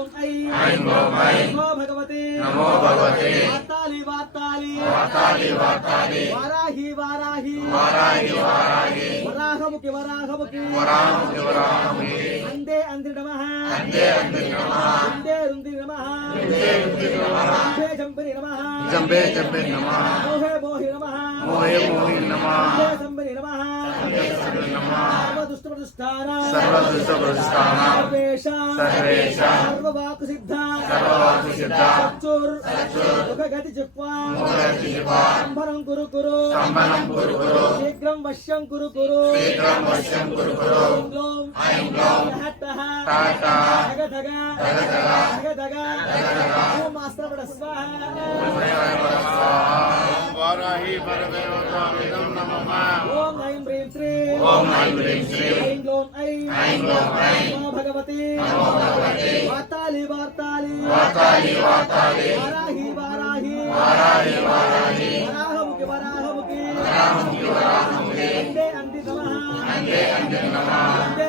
ग्लों ऐ नमो भगवते वार्ताली वाराही वराहमुखि अंदे अंद्रि नमः अंदे रुंद्रि नमः जंबे नमः मोहे नमः जंबे नमः सर्वदुष्टप्रतिष्ठान सर्ववाक् सिद्धा चक्षुर्मुखगति जिह्वा संभरं कुरु शीघ्रं वश्यं कुरु ऐं ग्लौं टः धग ओम आस्त्रपट स्वाहा वाराही परदेवतामिदं नमः ओम ऐं ह्रीं श्रीं ऐं ग्लौं ऐं नमो भगवते वार्ताली वाराही वराहमुखि अंदे अंद्रि नमः